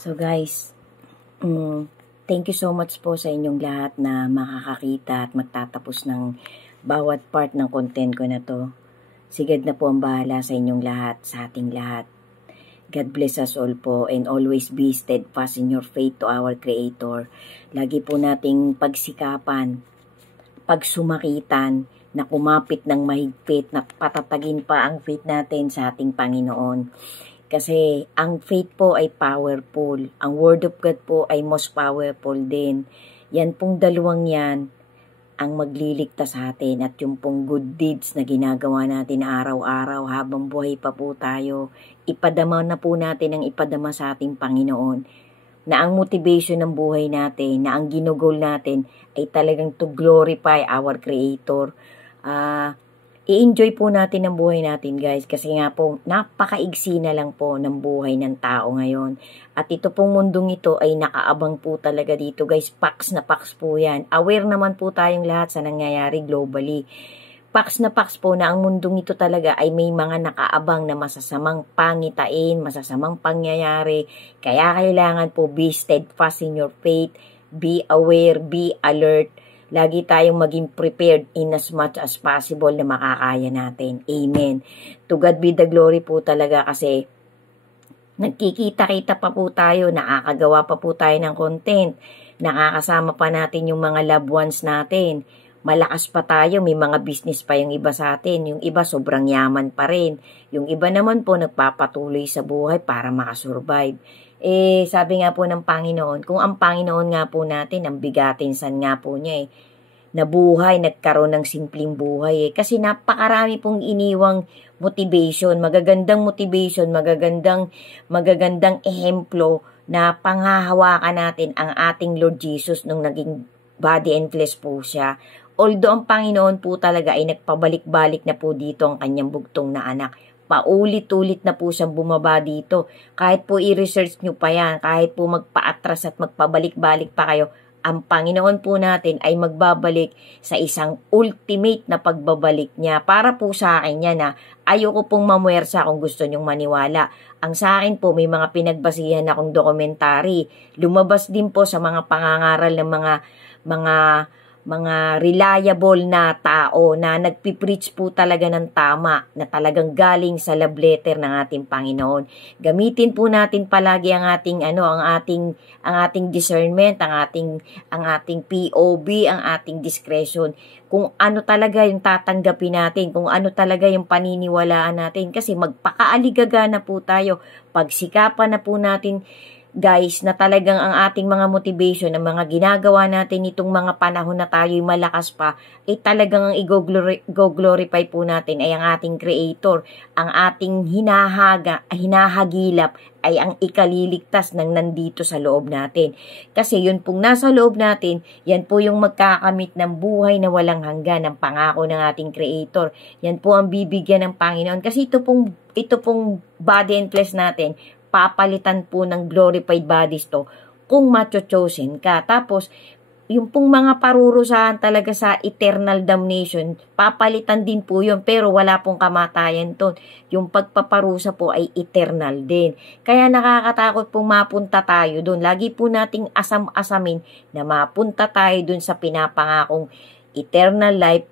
So guys, thank you so much po sa inyong lahat na makakakita at magtatapos ng bawat part ng content ko na to. Sigad na po ang bahala sa inyong lahat, sa ating lahat. God bless us all po and always be steadfast in your faith to our Creator. Lagi po nating pagsikapan, pagsumakitan, na kumapit ng mahigpit, na patatagin pa ang faith natin sa ating Panginoon. Kasi ang faith po ay powerful. Ang Word of God po ay most powerful din. Yan pong dalawang yan ang magliligtas sa atin at yung pong good deeds na ginagawa natin araw-araw habang buhay pa po tayo. Ipadama na po natin ang ipadama sa ating Panginoon. Na ang motivation ng buhay natin, na ang ginugol natin ay talagang to glorify our Creator. I-enjoy po natin ang buhay natin guys kasi nga po napakaigsi na lang po ng buhay ng tao ngayon. At ito pong mundong ito ay nakaabang po talaga dito guys. Pax na pax po yan. Aware naman po tayong lahat sa nangyayari globally. Pax na pax po na ang mundong ito talaga ay may mga nakaabang na masasamang pangitain, masasamang pangyayari. Kaya kailangan po be steadfast in your faith, be aware, be alert. Lagi tayong maging prepared in as much as possible na makakaya natin. Amen. To God be the glory po talaga kasi nagkikita-kita pa po tayo, nakakagawa pa po tayo ng content, nakakasama pa natin yung mga loved ones natin. Malakas pa tayo, may mga business pa yung iba sa atin, yung iba sobrang yaman pa rin. Yung iba naman po nagpapatuloy sa buhay para makasurvive. Sabi nga po ng Panginoon, kung ang Panginoon nga po natin, ang bigatinsan nga po niya nabuhay, nagkaroon ng simpleng buhay Kasi napakarami pong iniwang motivation, magagandang ehemplo na panghahawakan natin ang ating Lord Jesus nung naging body and flesh po siya. Although ang Panginoon po talaga ay nagpabalik-balik na po dito ang kanyang bugtong na anak. Paulit-ulit na po siyang bumaba dito. Kahit po i-research nyo pa yan, kahit po magpa-atras at magpabalik-balik pa kayo, ang Panginoon po natin ay magbabalik sa isang ultimate na pagbabalik niya. Para po sa akin yan ayoko pong mamuwersa kung gusto nyong maniwala. Ang sa akin po may mga pinagbasihan akong dokumentary. Lumabas din po sa mga pangangaral ng mga reliable na tao na nagpipreach po talaga ng tama na talagang galing sa love letter ng ating Panginoon. Gamitin po natin palagi ang ating discernment, ang ating POV, ang ating discretion. Kung ano talaga yung tatanggapin natin, kung ano talaga yung paniniwalaan natin kasi magpakaaligaga na po tayo. Pagsikapan na po natin guys, na talagang ang ating mga motivation, ang mga ginagawa natin itong mga panahon na tayo'y malakas pa, ay talagang ang i-glorify po natin ay ang ating Creator. Ang ating hinahagilap ay ang ikaliligtas ng nandito sa loob natin. Kasi yun pong nasa loob natin, yan po yung magkakamit ng buhay na walang hanggan, ng pangako ng ating Creator. Yan po ang bibigyan ng Panginoon. Kasi ito pong body and flesh natin, papalitan po ng glorified bodies to kung macho-chosen ka. Tapos, yung pong mga parurusahan talaga sa eternal damnation, papalitan din po yun, pero wala pong kamatayan to. Yung pagpaparusa po ay eternal din. Kaya nakakatakot pong mapunta tayo dun. Lagi po nating asam-asamin na mapunta tayo dun sa pinapangakong eternal life,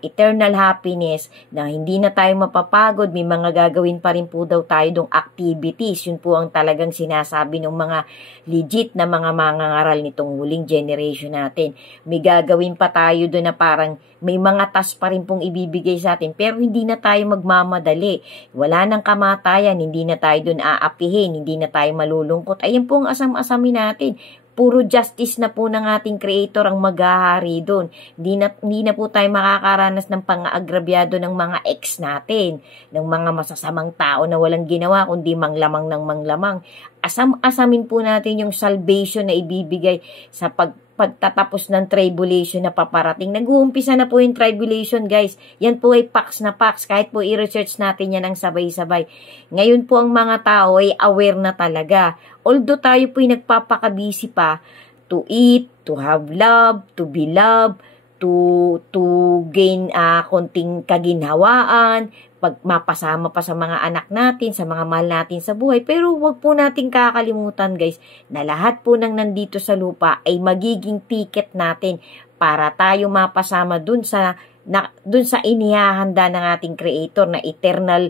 eternal happiness, na hindi na tayo mapapagod, may mga gagawin pa rin po daw tayo dong activities. Yun po ang talagang sinasabi ng mga legit na mga mangangaral nitong huling generation natin. May gagawin pa tayo doon na parang may mga task pa rin pong ibibigay sa atin, pero hindi na tayo magmamadali. Wala nang kamatayan, hindi na tayo doon aapihin, hindi na tayo malulungkot. Ayan po ang asam-asamin natin. Puro justice na po ng ating Creator ang maghahari doon. Hindi na po tayo makakaranas ng pang-aagrabyado ng mga ex natin, ng mga masasamang tao na walang ginawa kundi manglamang ng manglamang. Asam-asamin po natin yung salvation na ibibigay sa pagtatapos ng tribulation na paparating. Nag-uumpisa na po yung tribulation, guys. Yan po ay pax na pax. Kahit po i-research natin yan ng sabay-sabay. Ngayon po ang mga tao ay aware na talaga. Although tayo po ay nagpapakabisi pa to eat, to have love, to be loved, to gain konting kaginhawaan, pag mapasama pa sa mga anak natin, sa mga mahal natin sa buhay. Pero wag po nating kakalimutan guys, na lahat po ng nandito sa lupa ay magiging ticket natin para tayo mapasama dun sa inihahanda ng ating Creator na eternal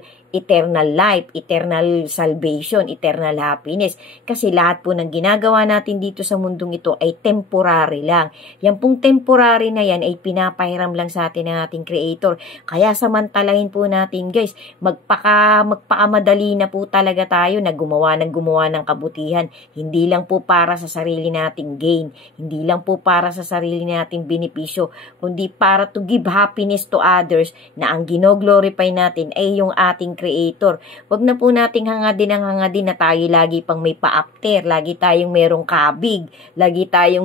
life, eternal salvation, eternal happiness. Kasi lahat po ng ginagawa natin dito sa mundong ito ay temporary lang. Yan pong temporary na yan ay pinapahiram lang sa atin ng ating Creator. Kaya samantalahin po natin guys, magpakamadali na po talaga tayo na gumawa ng kabutihan. Hindi lang po para sa sarili nating gain, hindi lang po para sa sarili nating benepisyo, kundi para to give happiness to others, na ang gino-glorify natin ay yung ating Creator. Wag na po nating hangadin na tayo lagi pang may pa-after, lagi tayong merong kabig, lagi tayong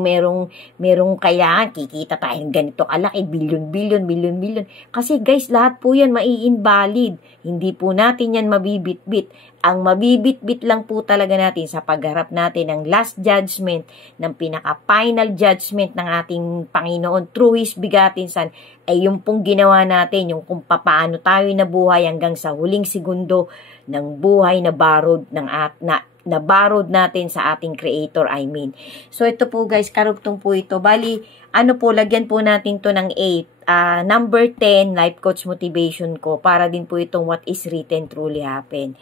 merong kailangan, kikita tayong ganito kalaki, bilyon. Kasi guys, lahat po yan mai-invalid. Hindi po natin yan mabibitbit. Ang mabibitbit lang po talaga natin sa pagharap natin ng last judgment, ng pinaka-final judgment ng ating Panginoon through His begotten Son, ay yung pong ginawa natin, yung kung paano tayo nabuhay hanggang sa huling segundo ng buhay na borrowed natin sa ating Creator, I mean. So ito po guys, karugtong po ito. Bali, lagyan po natin to ng 8. Number 10, life coach motivation ko, para din po itong what is written truly happen.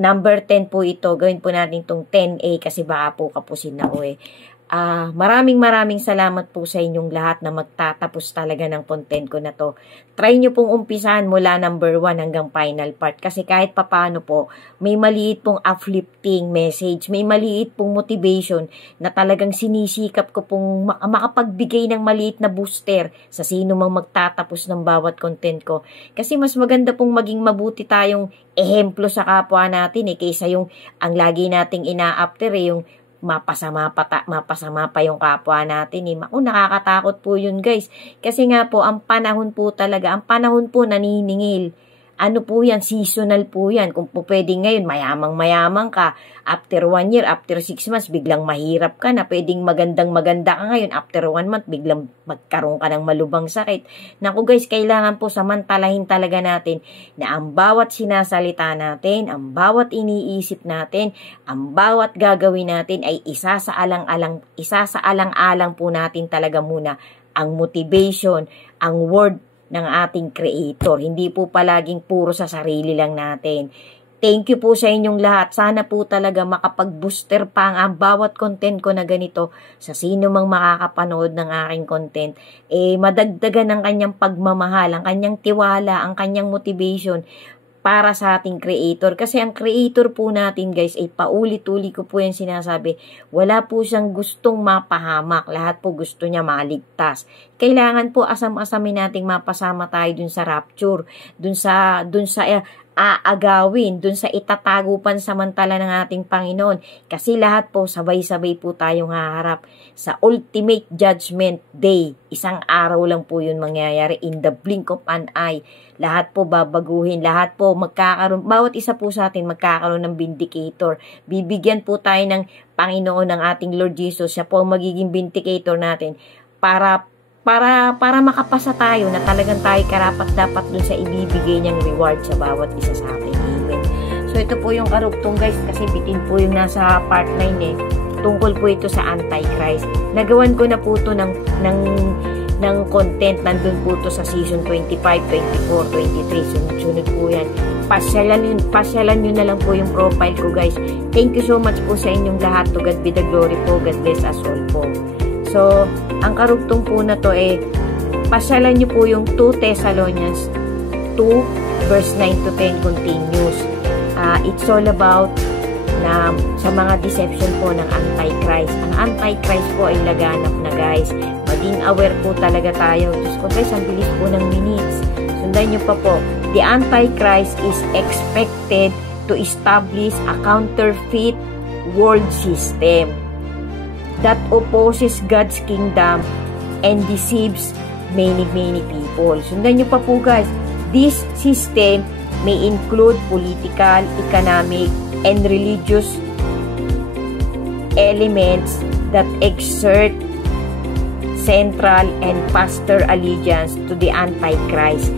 Number 10 po ito, gawin po natin itong 10A kasi baka po kapusin ako eh. Maraming salamat po sa inyong lahat na magtatapos talaga ng content ko na to. Try nyo pong umpisahan mula number 1 hanggang final part, kasi kahit papano po, may maliit pong uplifting message, may maliit pong motivation na talagang sinisikap ko pong makapagbigay ng maliit na booster sa sino mang magtatapos ng bawat content ko. Kasi mas maganda pong maging mabuti tayong ehemplo sa kapwa natin kaysa yung ang lagi nating ina-after yung mapasama pa yung kapwa natin. Nakakatakot po yun guys. Kasi nga po, ang panahon po naniningil. Ano po yan? Seasonal po yan. Kung po pwedeng ngayon, mayamang ka. After 1 year, after 6 months, biglang mahirap ka na. Pwedeng maganda ka ngayon. After 1 month, biglang magkaroon ka ng malubang sakit. Naku guys, kailangan po samantalahin talaga natin na ang bawat sinasalita natin, ang bawat iniisip natin, ang bawat gagawin natin ay isa sa alang-alang po natin talaga muna ang motivation, ang word ng ating Creator. Hindi po palaging puro sa sarili lang natin. Thank you po sa inyong lahat. Sana po talaga makapag-booster pa ang bawat content ko na ganito sa sino mang makakapanood ng aking content. Madagdagan ang kanyang pagmamahal, ang kanyang tiwala, ang kanyang motivation para sa ating Creator. Kasi ang Creator po natin guys, paulit-uli ko po yung sinasabi, wala po siyang gustong mapahamak. Lahat po gusto niya maligtas. Kailangan po asam-asamin nating mapasama tayo dun sa rapture, dun sa aagawin, dun sa itatago pansamantala ng ating Panginoon. Kasi lahat po, sabay-sabay po tayong haharap sa ultimate judgment day. Isang araw lang po yun mangyayari, in the blink of an eye. Lahat po babaguhin, lahat po magkakaroon, bawat isa po sa atin magkakaroon ng vindicator. Bibigyan po tayo ng Panginoon, ng ating Lord Jesus. Siya po ang magiging vindicator natin para makapasa tayo na talagang tayo karapat-dapat dun sa ibibigay niyang reward sa bawat isa sa atin. Amen. So ito po yung karugtong guys, kasi bitin po yung nasa part 9 tungkol po ito sa Antichrist. Nagawan ko na po ito ng content, nandun po ito sa season 25, 24, 23, sunod po yan. Pasyalan nyo na lang po yung profile ko guys. Thank you so much po sa inyong lahat. To God be the glory po. God bless us all po. So, ang karugtong po na to pasyalan nyo po yung 2 Thessalonians 2 verse 9 to 10 continues. It's all about na sa mga deception po ng Antichrist. Ang Antichrist po ay laganap na guys. Maging aware po talaga tayo. Diyos ko guys, ang bilis po ng minutes. Sundan nyo pa po. The Antichrist is expected to establish a counterfeit world system that opposes God's kingdom and deceives many people. Sundan nyo pa po guys. This system may include political, economic, and religious elements that exert central and pastor allegiance to the Antichrist.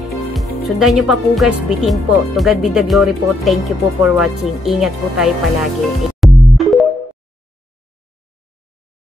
Sundan nyo pa po guys, bitin po. To God be the glory po. Thank you po for watching. Ingat po tayo palagi.